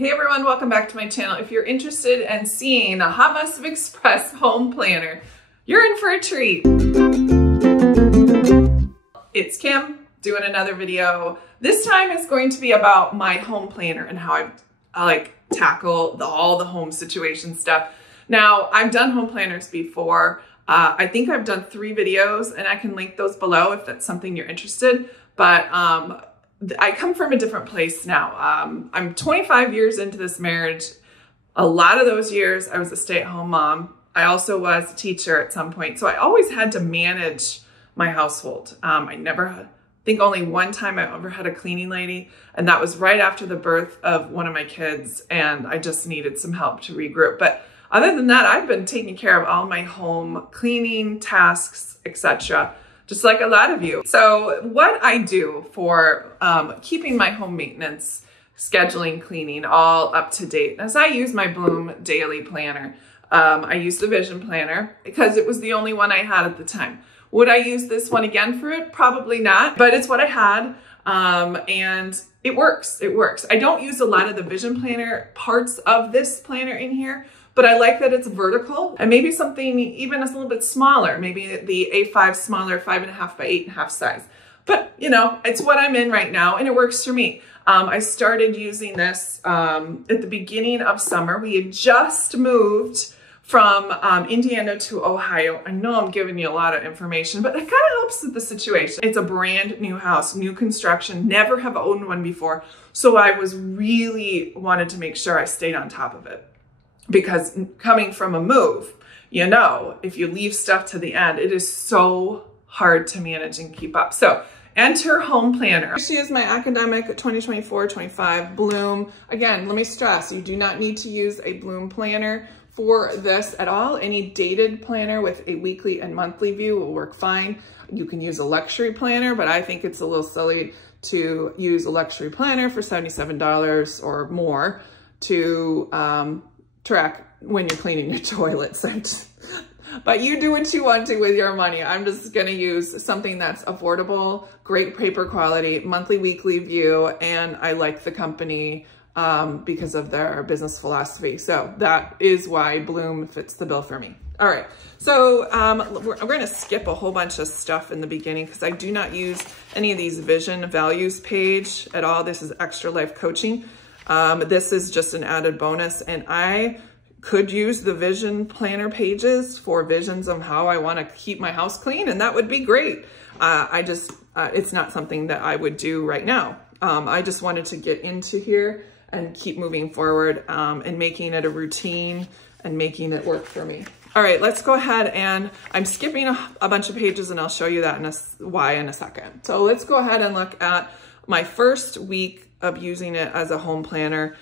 Hey everyone, welcome back to my channel. If you're interested in seeing a Hot Mess of Express home planner, you're in for a treat. It's Kim doing another video. This time is going to be about my home planner and how I like tackle all the home situation stuff. Now, I've done home planners before. I think I've done 3 videos and I can link those below if that's something you're interested. But I come from a different place now. I'm 25 years into this marriage. A lot of those years I was a stay-at-home mom. I also was a teacher at some point. So I always had to manage my household. I think only one time I ever had a cleaning lady, and that was right after the birth of one of my kids, and I just needed some help to regroup. But other than that, I've been taking care of all my home cleaning tasks, etc., just like a lot of you. So what I do for keeping my home maintenance, scheduling, cleaning all up to date is I use my Bloom daily planner. I use the Vision Planner because it was the only one I had at the time. Would I use this one again for it? Probably not, but it's what I had. And it works, it works. I don't use a lot of the Vision Planner parts of this planner in here, but I like that it's vertical and maybe something even a little bit smaller, maybe the A5 smaller, 5.5 by 8.5 size. But you know, it's what I'm in right now and it works for me. I started using this at the beginning of summer. We had just moved from Indiana to Ohio. I know I'm giving you a lot of information, but it kind of helps with the situation. It's a brand new house, new construction, never have owned one before. So I was really wanted to make sure I stayed on top of it. Because coming from a move, you know, if you leave stuff to the end, it is so hard to manage and keep up. So enter home planner. She is my academic 2024-25 Bloom. Again, let me stress, you do not need to use a Bloom planner for this at all. Any dated planner with a weekly and monthly view will work fine. You can use a luxury planner, but I think it's a little silly to use a luxury planner for $77 or more to track when you're cleaning your toilets. But you do what you want to with your money. I'm just gonna use something that's affordable, great paper quality, monthly, weekly view, and I like the company because of their business philosophy. So that is why Bloom fits the bill for me. All right, so we're gonna skip a whole bunch of stuff in the beginning because I do not use any of these vision values page at all. This is Extra Life Coaching. This is just an added bonus, and I could use the Vision Planner pages for visions of how I want to keep my house clean, and that would be great. It's not something that I would do right now. I just wanted to get into here and keep moving forward and making it a routine and making it work for me. All right, let's go ahead, and I'm skipping a bunch of pages, and I'll show you that why in a second. So let's go ahead and look at my first week of using it as a home planner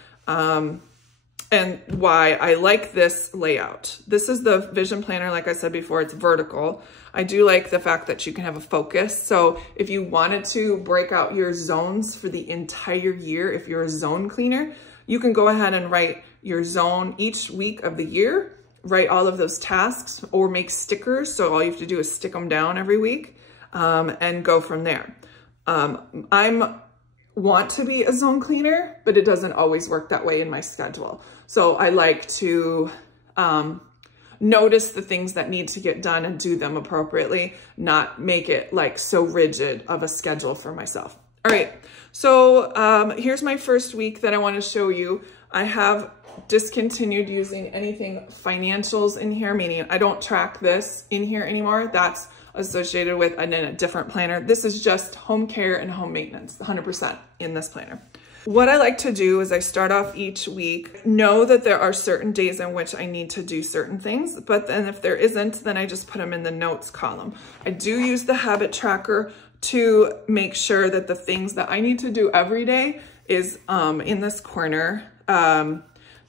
and why I like this layout. This is the Vision Planner. Like I said before, it's vertical. I do like the fact that you can have a focus. So if you wanted to break out your zones for the entire year, if you're a zone cleaner, you can go ahead and write your zone each week of the year, write all of those tasks, or make stickers. So all you have to do is stick them down every week and go from there. I'm want to be a zone cleaner, but it doesn't always work that way in my schedule. So I like to notice the things that need to get done and do them appropriately, not make it like so rigid of a schedule for myself. All right, so here's my first week that I want to show you. I have discontinued using anything financials in here, meaning I don't track this in here anymore. That's associated with a different planner. This is just home care and home maintenance, 100% in this planner. What I like to do is I start off each week, know that there are certain days in which I need to do certain things, but then if there isn't, then I just put them in the notes column. I do use the habit tracker to make sure that the things that I need to do every day is in this corner.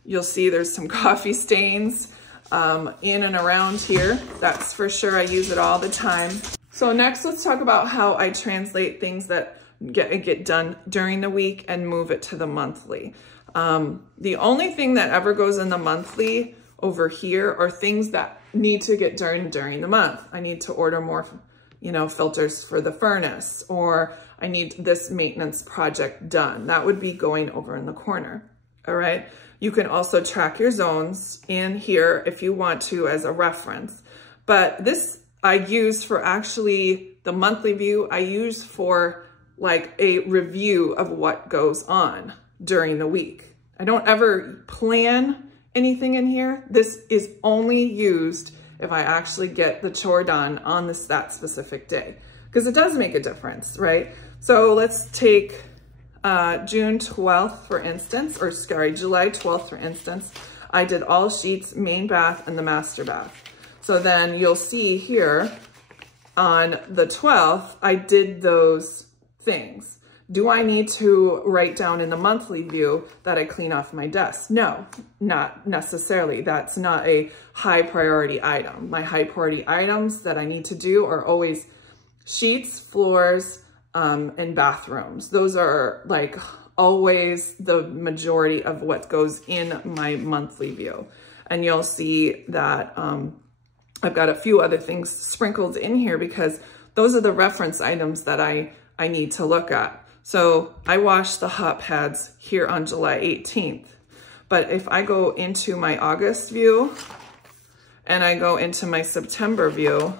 You'll see there's some coffee stains in and around here. That's for sure. I use it all the time. So next, let's talk about how I translate things that get done during the week and move it to the monthly. The only thing that ever goes in the monthly over here are things that need to get done during the month. I need to order more, filters for the furnace, or I need this maintenance project done. That would be going over in the corner. all right? You can also track your zones in here if you want to as a reference. But this I use for actually the monthly view. I use for like a review of what goes on during the week. I don't ever plan anything in here. This is only used if I actually get the chore done on that specific day, because it does make a difference, right? So let's take June 12th, for instance, or sorry, July 12th, for instance. I did all sheets, main bath, and the master bath. So then you'll see here on the 12th, I did those things. Do I need to write down in the monthly view that I clean off my desk? No, not necessarily. That's not a high priority item. My high priority items that I need to do are always sheets, floors, and bathrooms. Those are like always the majority of what goes in my monthly view. And you'll see that I've got a few other things sprinkled in here because those are the reference items that I need to look at. So I washed the hot pads here on July 18th. But if I go into my August view and I go into my September view,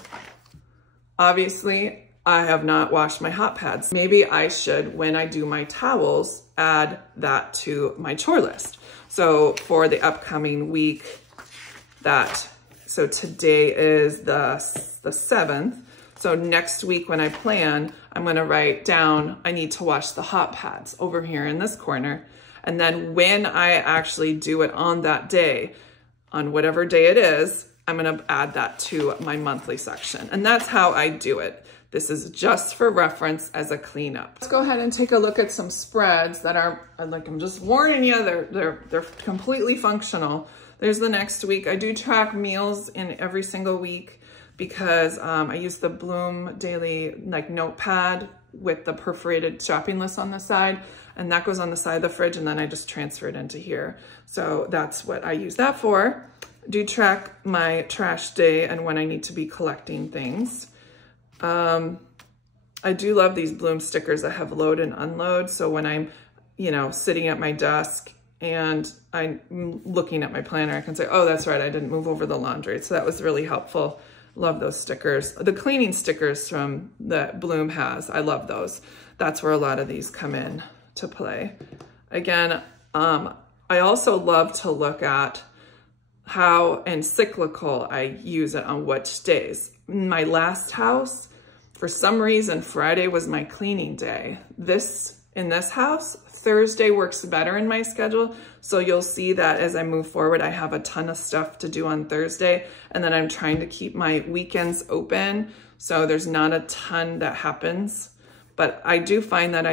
obviously I have not washed my hot pads. Maybe I should, when I do my towels, add that to my chore list. So for the upcoming week, so today is the 7th. So next week when I plan, I'm gonna write down, I need to wash the hot pads over here in this corner. And then when I actually do it on that day, on whatever day it is, I'm gonna add that to my monthly section. And that's how I do it. This is just for reference as a cleanup. Let's go ahead and take a look at some spreads that are, like I'm just warning you, they're completely functional. There's the next week. I do track meals in every single week because I use the Bloom Daily like notepad with the perforated shopping list on the side, and that goes on the side of the fridge, and then I just transfer it into here. So that's what I use that for. I do track my trash day and when I need to be collecting things. I do love these Bloom stickers that have load and unload. So when I'm, sitting at my desk and I'm looking at my planner, I can say, oh, that's right, I didn't move over the laundry. So that was really helpful. Love those stickers. The cleaning stickers from that Bloom has, I love those. That's where a lot of these come in to play. Again, I also love to look at how encyclical I use it on which days. In my last house, for some reason, Friday was my cleaning day. In this house, Thursday works better in my schedule. So you'll see that as I move forward, I have a ton of stuff to do on Thursday. And then I'm trying to keep my weekends open. So there's not a ton that happens. But I do find that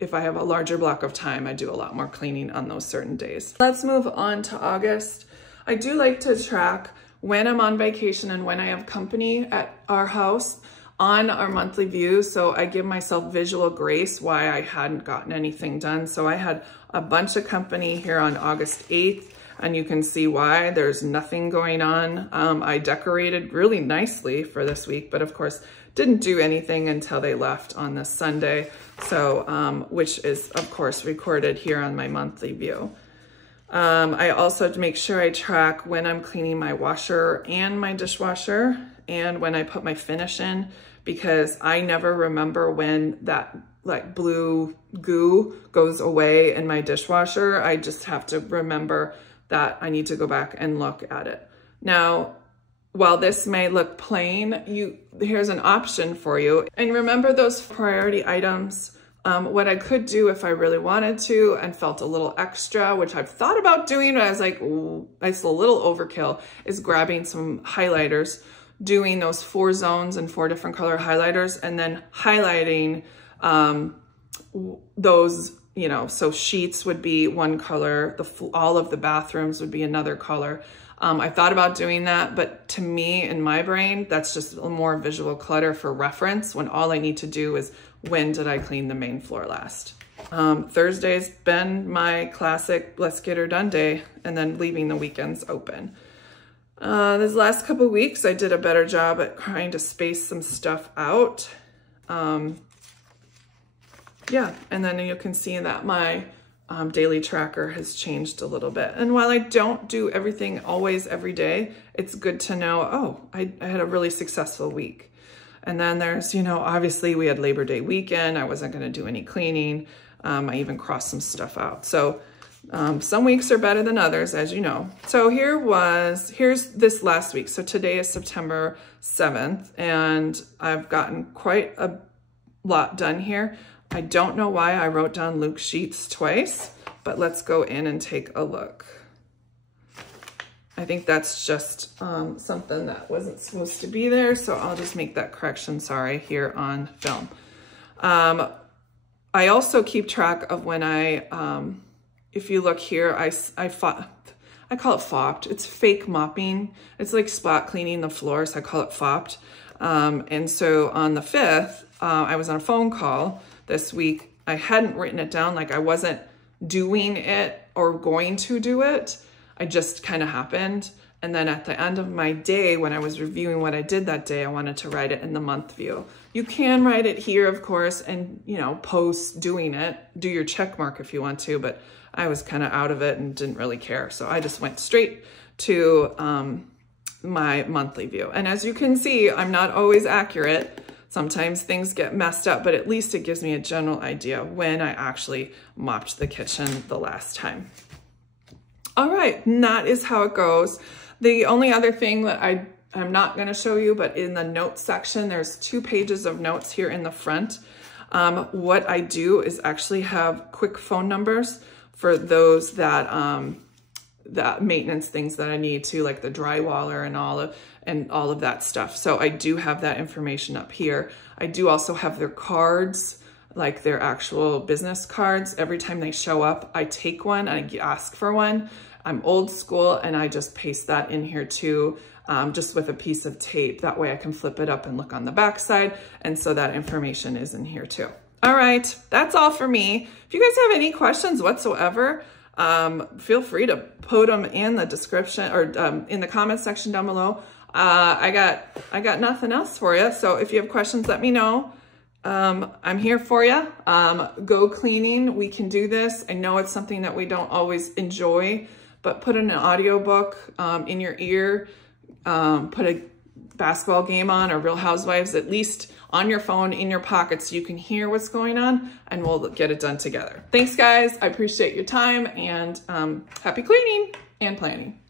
if I have a larger block of time, I do a lot more cleaning on those certain days. Let's move on to August. I do like to track when I'm on vacation and when I have company at our house on our monthly view. So I give myself visual grace why I hadn't gotten anything done. So I had a bunch of company here on August 8th, and you can see why. There's nothing going on. I decorated really nicely for this week, but of course didn't do anything until they left on this Sunday. So, which is of course recorded here on my monthly view. I also make sure I track when I'm cleaning my washer and my dishwasher and when I put my finish in, because I never remember when that like blue goo goes away in my dishwasher. I just have to remember that I need to go back and look at it. Now, while this may look plain, here's an option for you. And remember those priority items. What I could do if I really wanted to and felt a little extra, which I've thought about doing, but I was like, ooh, it's a little overkill, is grabbing some highlighters, doing those 4 zones and 4 different color highlighters, and then highlighting those, so sheets would be one color, all of the bathrooms would be another color. I thought about doing that, but to me, in my brain, that's just a more visual clutter for reference when all I need to do is when did I clean the main floor last. Thursday's been my classic let's get her done day, and then leaving the weekends open. This last couple weeks, I did a better job at trying to space some stuff out. Yeah, and then you can see that my daily tracker has changed a little bit. And while I don't do everything always every day, it's good to know, oh, I had a really successful week. And then there's, you know, obviously we had Labor Day weekend. I wasn't going to do any cleaning. I even crossed some stuff out. So some weeks are better than others, as you know. So here's this last week. So today is September 7th, and I've gotten quite a lot done here. I don't know why I wrote down Luke's sheets twice, but let's go in and take a look. I think that's just something that wasn't supposed to be there, so I'll just make that correction, sorry, here on film. I also keep track of when if you look here, I call it fopped. It's fake mopping. It's like spot cleaning the floor, so I call it fopped. And so on the 5th, I was on a phone call this week. I hadn't written it down, like I wasn't doing it or going to do it. I just kind of happened. And then at the end of my day, when I was reviewing what I did that day, I wanted to write it in the month view. You can write it here, of course, and, you know, post doing it, do your check mark if you want to, but I was kind of out of it and didn't really care. So I just went straight to my monthly view. And as you can see, I'm not always accurate. Sometimes things get messed up, but at least it gives me a general idea when I actually mopped the kitchen the last time. All right, and that is how it goes. The only other thing that I'm not going to show you, but in the notes section, there's 2 pages of notes here in the front. What I do is actually have quick phone numbers for those that maintenance things that I need to, like the drywaller and all of that stuff. So I do have that information up here. I do also have their cards, like their actual business cards. Every time they show up, I take one and I ask for one. I'm old school and I just paste that in here too, just with a piece of tape. That way I can flip it up and look on the back side. And so that information is in here too. All right, that's all for me. If you guys have any questions whatsoever, feel free to put them in the description or in the comment section down below. I got nothing else for you. So if you have questions, let me know. I'm here for you. Go cleaning. We can do this. I know it's something that we don't always enjoy, but put in an audiobook in your ear, put a basketball game on or Real Housewives, at least on your phone, in your pocket, so you can hear what's going on, and we'll get it done together. Thanks, guys. I appreciate your time, and happy cleaning and planning.